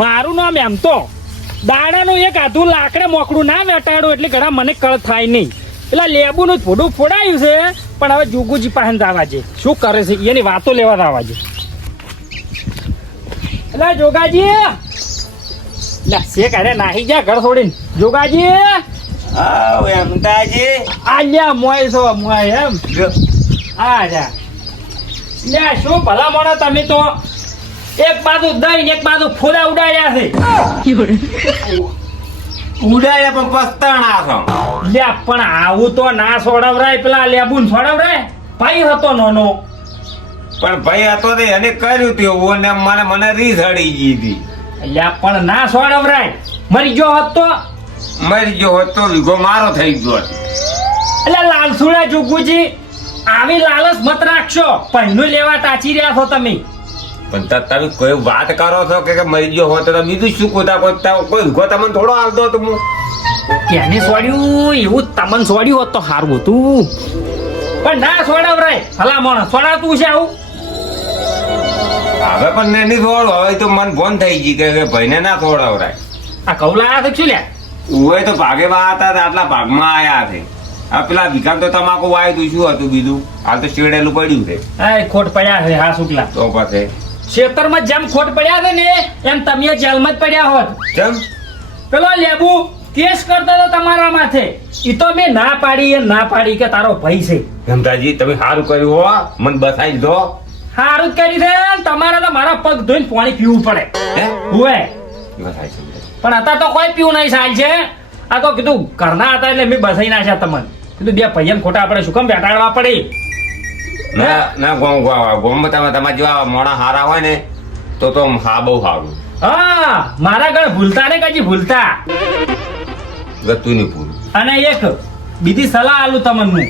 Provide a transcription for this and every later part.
મારું નામ એમ તો દાડાનું એક આધું લાકડે મોકડું ના વેટાડો એટલે ઘણા મને કળ થાય નહીં. એટલે લેબુનું થોડું ફોડાયું છે પણ હવે જોગુજી પાસે જવા છે. શું કરે છે એની વાતો લેવા આવવા છે. એટલે જોગાજી લે શેક અરે નાહી જા ઘર છોડીને. જોગાજી આવ એમતાજી આલ્યા મોય છો મોય એમ આ જા લે શું ભલા મોણા તમે તો એક બાજુ દહીં એક બાજુ ફૂલા ઉડાડ્યા છે. ઉડાડે પણ પસ્તાણા છો. લે પણ આવું તો ના છોડવરાય. પેલા લેબુન છોડવરાય ભાઈ હતો નાનો. પણ ભાઈ હતો તે એને કર્યું તું ને મને રીસ હડી ગઈ હતી. લે પણ ના છોડવરાય. મરી ગયો હોત તો મરી ગયો હોત તો વિગો મારો થઈ ગયો. એટલે લાલસુડા જોગુજી આવી લાલચ મત રાખશો. પહેલું લેવા તાચી રહ્યા છો તમે. પણ તમે કોઈ વાત કરો છો કે મરી ગયો હોત તો બીજું શું કોઈ વિગો તમને થોડો આવતો હતો. એને છોડ્યું એવું તમને છોડ્યું હોત તો સારું હતું. પણ ના છોડવરાય. ભલા મોણા છોડાતું છે આવું. હવે પણ નહીં થોડો હવે તો મન ફોન થઈ ગઈ કે ભાઈને ના થોડાવરાય. આ કૌલા આવ્યા તો શું લે ઉવે તો ભાગે હતા આટલા ભાગમાં આયા છે. આ પેલા વિકાસ તો તમાકુ વાય તું શું હતું બીજું હાલ તો શેડેલું પડ્યું છે. આ ખોટ પડ્યા છે. હા શુક્લા તો પછી ખેતરમાં જેમ ખોટ પડ્યા છે ને એમ તમે જેલમાં જ પડ્યા હોત. કેમ પેલો લેબુ કેસ કરતો તો તમારા માથે. ઈ તો મેં ના પાડી કે તારો ભાઈ છે. ગમતાજી તમે સારું કર્યું હો મને બસાઈ દો. સારું જ કરી દે. તમારે તો મારા પગ ધોઈને પાણી પીવું પડે. હે હોય બસાઈ છે. પણ અત્યારે તો કોઈ પીવું નહીં સાલ છે. આ તો કીધું ઘરના હતા એટલે મેં બસાઈ નાખ્યા તમને. કીધું બે ભાઈઓને ખોટા આપણે શું કામ બેટાડવા પડે. ના ના ગોમ તમારા જેવા મોણા હારા હોય ને તો હા બહુ સારું. હા મારા ઘર ભૂલતા ને કજી ભૂલતા. ગતું નહીં પૂરું. અને એક બીજી સલાહ આલું તમને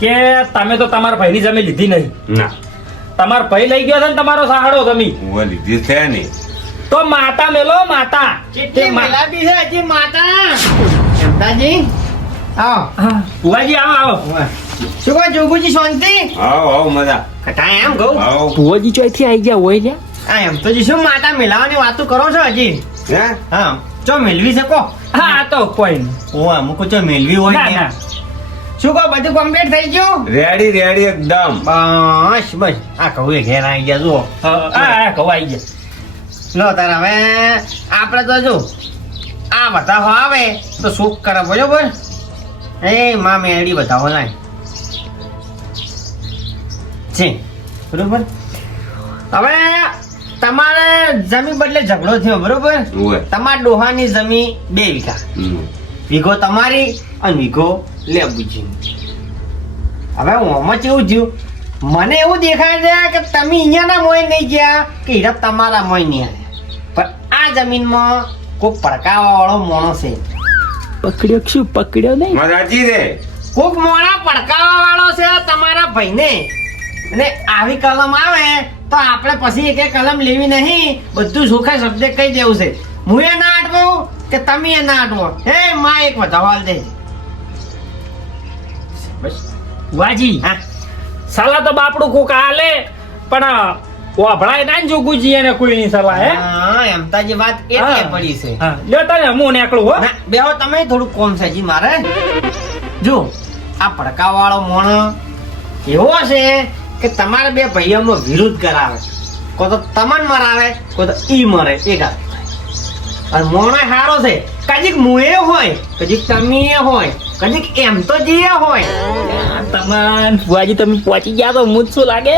કે તમે તો તમારા ભાઈની જમીન લીધી નહીં. ના તમારો ભાઈ લઈ ગયો છે ને તમારો સહાડો તમે ઉવે લીધી છે ને તો માતા મેલો માતા. કેટલી મેલાવી છે હજી માતા એમતાજી આવો ભુવાજી આવો શું કહો જોગુજી શાંતિ આવો મજા કટા એમ કહું આવો ભુવાજી ચોથી આવી ગયા હોય લ્યા. આ એમ તો જી શું માતા મેલાવાની વાતો કરો છો હજી હે હા ચો મેલવી શકો હા આ તો કોઈ નહીં. ઓ અમુક ચો મેલવી હોય ના ને ના શું કહો બધું કમ્પ્લીટ થઈ ગયું રેડી એકદમ. બસ બસ આ કહું એ ઘેર આવી ગયા જુઓ હા કહું આવી ગયા. લો તાર હવે આપણે તો જો આ બતાવો આવે તો શોક કરે બરોબર એ માં મેળી બતાવો લાય છે બરોબર. હવે તમારે જમીન બદલે ઝઘડો થયો બરોબર. ઉવે તમારા ડોહાની જમીન 2 વીઘા વીઘો તમારી અને વીઘો લેબુજી. હવે ઓમાં કેવું થયું મને એવું દેખાય છે કે તમે અહીંયાના મોય નહીં ગયા કે હીરા તમારા મોય નહીં આવ્યા. પણ આ જમીનમાં કોઈ પડકાવા વાળો માણસ છે. પકડ્યો શું પકડ્યો નહીં. મજાજી રે કોક મોણા પડકાવા વાળો છે તમારા ભાઈને. અને આવી કલમ આવે તો આપણે પછી એક કલમ લેવી નહીં. બધું સુખે શબ્દે કહી દેવું છે. હું એ ના આટવું કે તમે એ ના આટવો. હે માં એક વધાવાલ દે ભુવાજી હા સલાહ તો બાપડું કોક આલે પણ વાભળાય ના જોગુજી એને કોઈની સલાહ હે. હા એમતાજી વાત એટલે પડી છે. હા લ્યો તને હું નીકળું હો. ના બેહો તમે થોડું કોમ છે જી મારે જો આ પડકાવાળો મોણો એવો છે કે તમારે બે ભાઈઓમાં વિરુદ્ધ કરાવે. કો તો તમને મરાવે કો તો ઈ મરે એક અને મોણો હારો છે. કદીક મુએ હોય કદીક તમે હોય કદીક એમ તો જે હોય. તમાર ભુવાજી તમે પહોંચી ગયા તો મુજ શું લાગે.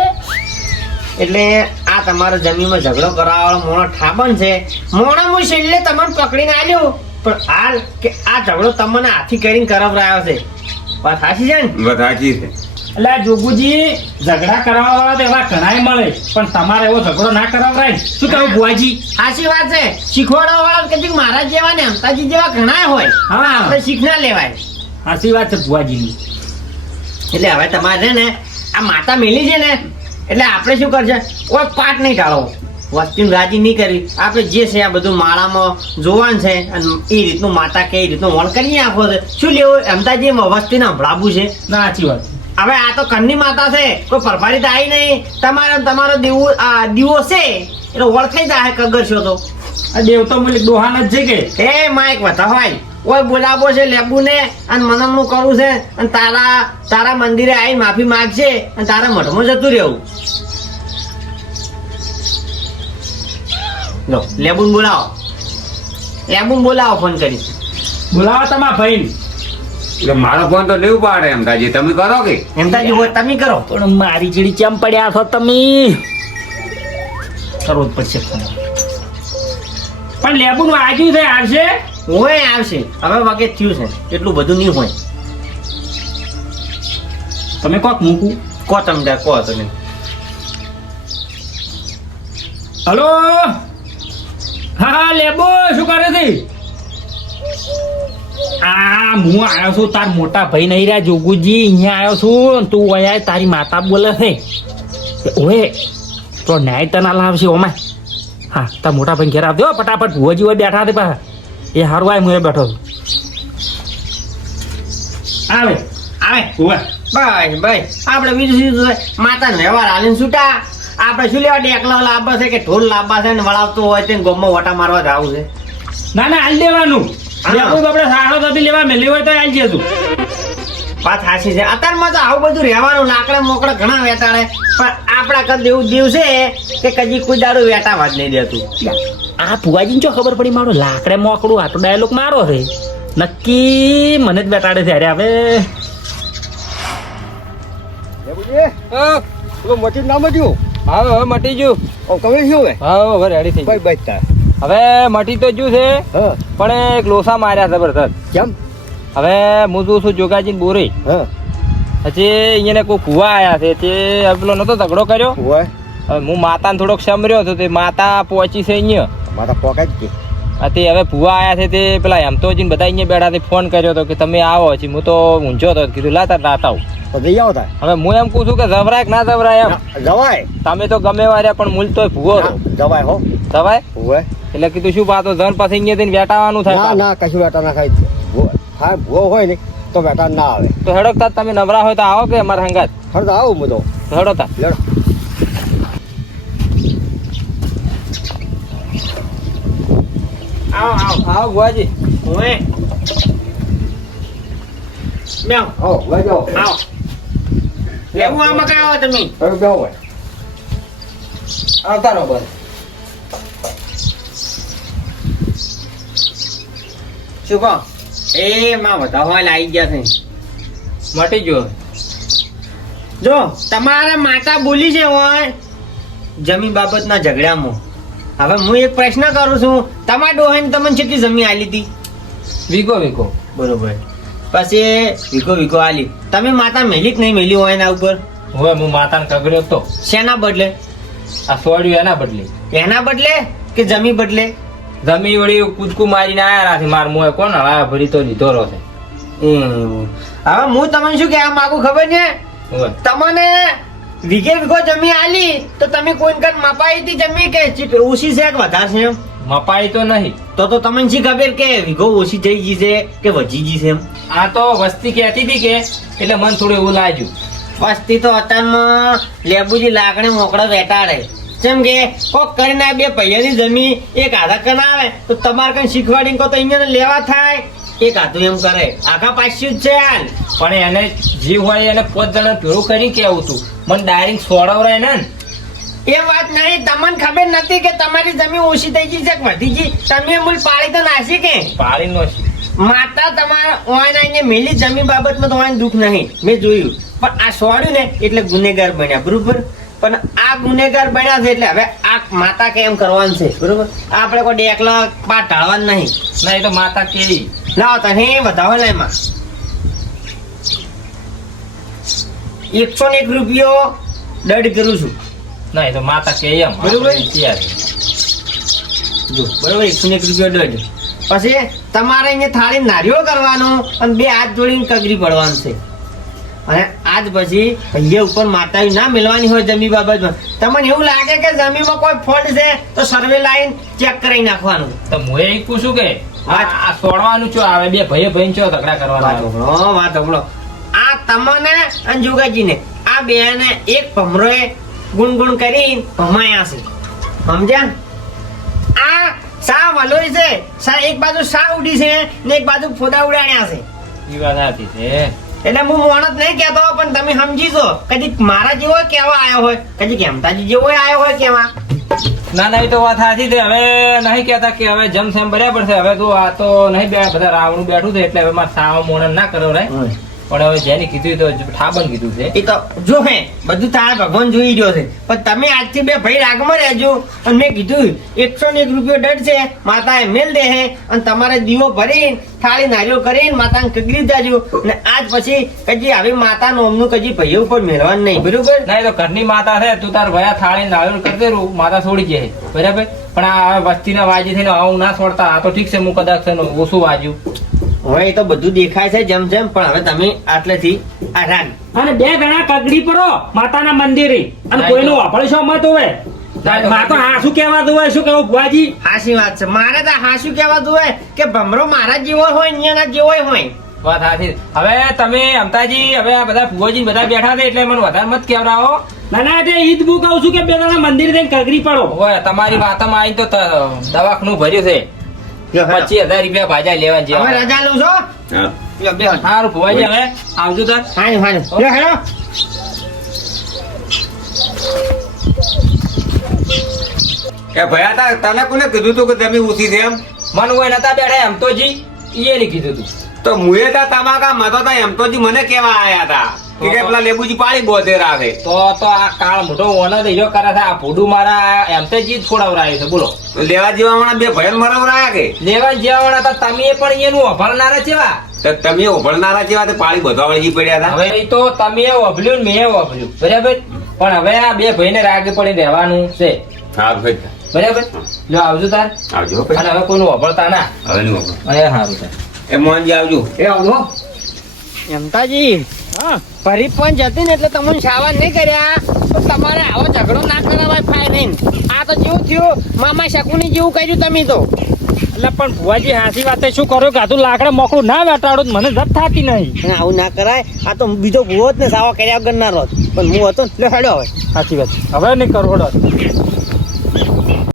એટલે આ તમારા જમીનમાં ઝઘડો કરાવવાળો મોણો ઠાબન છે. મોણો હું છેલ્લે તમને પકડીને આવ્યો પણ હાલ કે આ ઝઘડો તમને હાથી કરીને કરાવરાયો છે. વાત સાચી છે ને સાચી છે. એટલે જોગુજી ઝઘડા કરવા વાળા તો એવા ઘણાય મળે પણ તમારે એવો ઝઘડો ના કરાવરાય. શું કહું ભુવાજી. સાચી વાત છે. શીખવાડવા વાળા કદીક મારા જેવા ને અમતાજી જેવા ઘણા હોય. હા આપણે શીખ ના લેવાય. સાચી વાત છે ભુવાજીની. એટલે હવે તમારે છે ને આ માતા મેલી છે ને એટલે આપણે શું કરશે કોઈ પાઠ નહીં ટાળવો. વસ્તીને રાજી નહીં કરવી. આપણે જે છે આ બધું માળામાં જોવાનું છે અને એ રીતનું માતા કે એ રીતનું વણ કરી આપો છે. શું લેવું અમતાજી વસ્તીને સંભળાવવું છે. ના સાચી વાત. હવે આ તો કન્ની માતા છે. કોઈ પરભારી તો આવી નહીં. તમારો દીવો છે એટલે ઓળખાઈ જાય કગરશો તો આ દેવ તો મુલી દોહાન જ છે કે એ માઈક વતા હોય ઓય બોલાવો છે લેબુ ને અને મનમનું કરવું છે અને તારા મંદિરે આવીને માફી માંગશે અને તારા મઠમાં જતું રહેવું. લો લેબુન બોલાવો ફોન કરી. બોલાવો તમારા ભાઈ એટલે મારો ફોન તો લેવું પાડે એમ તાજી તમે કરો કે એમ તાજી હોય તમે કરો. પણ મારી ચીડી ચમ પડ્યા છો તમે કરવો જ પડશે ફોન. પણ લેબુ નું આજુ છે આવશે હોય આવશે હવે વાગે થયું છે એટલું બધું નહીં હોય. તમે કોક મૂકું કો તમે ત્યાં કહો તમે. હલો હા લેબુ શું કરે છે? હું આવ્યો છું તાર મોટા ભાઈ નહીં રહ્યા જોગુજી અહીંયા આવ્યો છું તું અહીંયા તારી માતા બોલે છે ઓએ તો ન્યાય તને લાવશે ઓમાં. હા તાર મોટા ભાઈ ઘેર આવજો ફટાફટ ભુવાજી હોય બેઠા હતા પાછા એ હારું આય હું એ બેઠો છું. આવે આવે બસ આપણે બીજું માતા વ્યવહાર હાલીને છૂટા. આપણે શું લેવા ડેકલા લાવવા છે કે ઢોલ લાવવા છે ને વળાવતો હોય તે ગમમાં વટા મારવા જ આવું છે. ના ના હાલ દેવાનું લેબુ આપણે સારો તો લેવા મેલી હોય તો હાલ જશું. વાત સાચી છે અત્યારમાં તો આવું બધું રહેવાનું લાકડે મોકડે ઘણા વેટાડે પણ આપણા કદ એવું દીવ છે કે કદી કોઈ દાડો વેટાવા જ નહીં દેતું. આ ભુવાજીને ચો ખબર પડી મારો લાકડે મોકડું આટલો ડાયલોગ મારો છે નક્કી મને જ બેટાડે છે. અરે હવે મટી ના મટ્યું હા હવે મટી ગયું. તમે શું હા હવે રેડી થઈ ગયું. બસ તાર હવે મટી તો ગયું છે હા પણ એક લોસા માર્યા જબરદસ્ત. કેમ હવે હું જોઉં છું જોગાજીને બોરી હા પછી અહીંયા કોઈ કુવા આયા છે તે પેલો નતો ઝઘડો કર્યો. હોય હવે હું માતાને થોડોક સમર્યો હતો તે માતા પહોંચી છે અહીંયા. મારા પોકેટ કે તે હવે ભુવા આયા છે તે પેલા એમ તો બધા અહીંયા બેઠા તે ફોન કર્યો હતો કે તમે આવો પછી હું તો ઊંઝો હતો કીધું લાતા રાત આવું. તો જઈ આવો તાર હવે હું એમ કહું છું કે જવરાય કે ના જવરાય એમ. જવાય તમે તો ગમે વાર્યા પણ મૂલ તોય ભૂવો હતો જવાય હો જવાય હોય એટલે કીધું શું પાતો જન પછી અહીંયા થઈને વેટાવાનું થાય ના પાછું. ના કશું બેટા ના ખાય હા ભૂવો હોય ને તો બેટા ના આવે તો હેડો તાર તમે નવરા હોય તો આવો કે અમારા હંગાત હર આવું હું તો હેડો તાર લેડો આવો બુઆજી. ઓએ બેહો આવો લઈ જાઓ આવો લેવું આમાં કઈ આવો તમે. હવે બેહો હોય આવતા રહો બસ. શું કહો એ માં બધા હોય આવી ગયા છે. મટી ગયો. જો તમારા માતા બોલી છે હોય જમીન બાબતના ઝઘડામાં. હવે હું એક પ્રશ્ન કરું છું તમારા ડોહાને તમને કેટલી જમીન આલી હતી? વીઘો વીઘો. બરોબર પછી વીઘો આલી તમે માતા મેલી કે નહીં મેલી હોય એના ઉપર હવે હું માતાને કગર્યો તો શેના બદલે? આ સોડ્યું એના બદલે એના બદલે કે જમી બદલે? જમી વળી કૂદકું મારીને આયા નથી માર મોએ કોણ હવા ભરી તો લીધો રહો છે. હવે હું તમને શું કહેવા માંગુ ખબર છે? હવે તમને વીઘો જમી આલી તો તમે કોઈ કઈ મપાઈ હતી જમી કે ઓછી છે કે વધારે છે એમ? મપાઈ તો નહીં. તો તમને શી ખબર કે વીઘો ઓછી થઈ ગઈ છે કે વધી ગઈ છે એમ? આ તો વસ્તી કહેતી હતી કે એટલે મને થોડું એવું લાગ્યું. વસ્તી તો અત્યારમાં લેબુજી લાકડે મોકળા બેટાડે જેમ કે કોક કરીને બે પૈયાની જમીન એક આધા કન આવે તો તમારે કઈ શીખવાડીને કહો તો અહીંયા લેવા થાય એક આધું એમ કરે આખા પાછું જ છે હાલ. પણ એને જીવ હોય એને 5 જણા ભેળું કરી કેવું તું મને ડાયરેક્ટ સોડવરાય ને. એ વાત નહીં તમને ખબર નથી કે તમારી જમીન ઓછી થઈ ગઈ છે કે વધી ગઈ? તમે મૂળ પાડી તો નાસી કે પાડી નો છે. માતા તમારા ઓયના અહીંયા મેલી જમીન બાબતમાં તો ઓયને દુઃખ નહીં મેં જોયું પણ આ સોડ્યું ને એટલે ગુનેગાર બન્યા બરોબર. પણ આ ગુનેગાર બન્યા છે એટલે હવે આ માતા કેમ કરવાનું છે બરોબર. આપણે કોઈ ડેકલા પાટ ઢાળવાનું નહીં. ના એ તો માતા કેવી લાવો તને વધાવો ને એમાં 101 રૂપિયો દંડ કરું છું. ના એ તો માતા કે એમ બરોબર. આપણે તૈયાર. જો બરોબર 101 રૂપિયો દંડ. પછી તમારે અહીંયા થાળી નારિયેળ કરવાનો અને 2 હાથ જોડીને કગરી પડવાનું છે. અને આજ પછી ભૈયા ઉપર માતા ના મેળવાની હોય જમીન બાબતમાં. તમને એવું લાગે કે જમીનમાં કોઈ ફોલ્ટ છે તો સર્વે લાઈન ચેક કરી નાખવાનું. તો હું એ પૂછું કે આ સોડવાનું શું આવે? બે ભાઈ ભાઈ ચો ઝઘડા કરવાના વાત હંભળો. આ તમને અને જોગાજીને આ બેને એક ભમરોએ ગુણગુણ કરી ભમાયા છે સમજ્યા? આ સા વલોઈ છે સા એક બાજુ સા ઉડી છે ને એક બાજુ ફોદા ઉડાડ્યા છે ઈ વાત સાચી છે. એટલે હું મોણસ નહીં કહેતો પણ તમે સમજી જો કદી મારા જેવો કેવા આવ્યો હોય કદી કેમતાજી જેવો આવ્યો હોય કેવા ના ના, એ તો વાત સાચી છે. હવે નહીં કહેતા કે હવે જમ સેમ બરાબર છે. હવે તો આ તો નહીં બધા રાવણું બેઠું છે એટલે હવે મારે સાવ મોણન ના કરો રે. પણ હવે જેને કીધું તો ઠાબન કીધું છે. એ તો જો હે બધું તારા ભગવાન જોઈ રહ્યો છે પણ તમે આજથી બે ભાઈ રાગમાં રહેજો અને મેં કીધું 101 રૂપિયો દંડ છે માતા એ મેલ દે હે અને તમારે દીવો ભરીને થાળી નારિયેળ કરીને માતાને કગરી જાજો અને આજ પછી કજી આવી માતા નોમનું કજી ભાઈઓ ઉપર મેળવાનું નહીં બરોબર ના, એ તો ઘરની માતા છે. તું તાર ભયા થાળી નાળિયેર કરી દે રૂ, માતા છોડી જાય બરાબર. પણ આ વસ્તીના વાજી થઈને આવું ના છોડતા. આ તો ઠીક છે, હું કદાચ છે ને ઓછું વાજ્યું. હવે એ તો બધું દેખાય છે જેમ જેમ પણ હવે તમે આટલેથી આ રાગ અને 2 ગણા કગડી પડો માતાના મંદિરે અને ના, કોઈનું તો- વાપરે છો મત હોય માં તો હા શું કહેવાતું હોય શું કેવું ભુવાજી હાસી વાત છે મારે તો હાસું કહેવાતું હોય કે ભમરો મારા જેવો હોય અહીંયાના જેવો હોય વાત સાચી. હવે તમે અમતાજી હવે આ બધા ફુવાજી ને બધા બેઠા છે એટલે મને વધારે મત કહેવડાવો. ના ના તે ઈદ હું કહું છું કે 2 ગણા મંદિર જઈને કગડી પડો ઓય, તમારી વાતમાં આવીને તો દવાખાનું ભર્યું છે. 25,000 રૂપિયા ભાજા લેવા હવે જેવા. રજા લઉં છો હા. લ્યો, બેહો. સારું ફુવાજી, હવે આવજો તાર. હાલો, હાલો. લ્યો, હેલો. એ ભયા તને કોને કીધું તું કે તમે ઊંચી છે એમ? મન હોય નતા બેઠા એમ તો જી ઈએ ની કીધું તું. તો મુએ તા તમાકા મતો તા એમ તો જી મને કેવા આયા તા કે પેલા લેબુજી પાડી બોધે રાખે. તો આ કાળ મોટો ઓનો દઈયો કરે છે. આ ભૂડું મારા એમ તો જી છોડાવરાયું છે. બોલો, તો લેવા જેવા વાળા 2 ભયન મરાવરાયા કે લેવા જેવાના હતા તમે પણ એનું અભળનારા જેવા. તો તમે ઓભળનારા જેવા તે પાડી બધવા વળગી પડ્યા હતા. હવે ઈ તો તમે ઓભલ્યું ને મેં ઓભલ્યું બરાબર. પણ હવે આ 2 ભાઈને રાગે પડીને રહેવાનું છે સારું ભાઈ બરાબર. જો આવજો તાર. આવજો અને હવે કોઈનું અભળતા ના. હવે નું ઓભળ. એ સારું છે. એ મોહનજી આવજો. એ આવજો. એમતાજી હા ફરી પણ જતી ને એટલે તમને સાવન નહીં કર્યા તો તમારે આવો ઝઘડો ના કરાવાય ફાય નહીં આ તો જેવું થયું મામા શકુની જેવું કર્યું તમે તો એટલે પણ ભુવાજી હાસી વાતે શું કર્યું કે આતું લાકડે મોકળું ના વેટાડો તો મને જત થતી નહીં અને આવું ના કરાય આ તો બીજો ભૂવો જ ને સાવા કર્યા વગર ના રોત પણ હું હતો ને એટલે હેડો હવે સાચી વાત છે. હવે નહીં કરો હળો.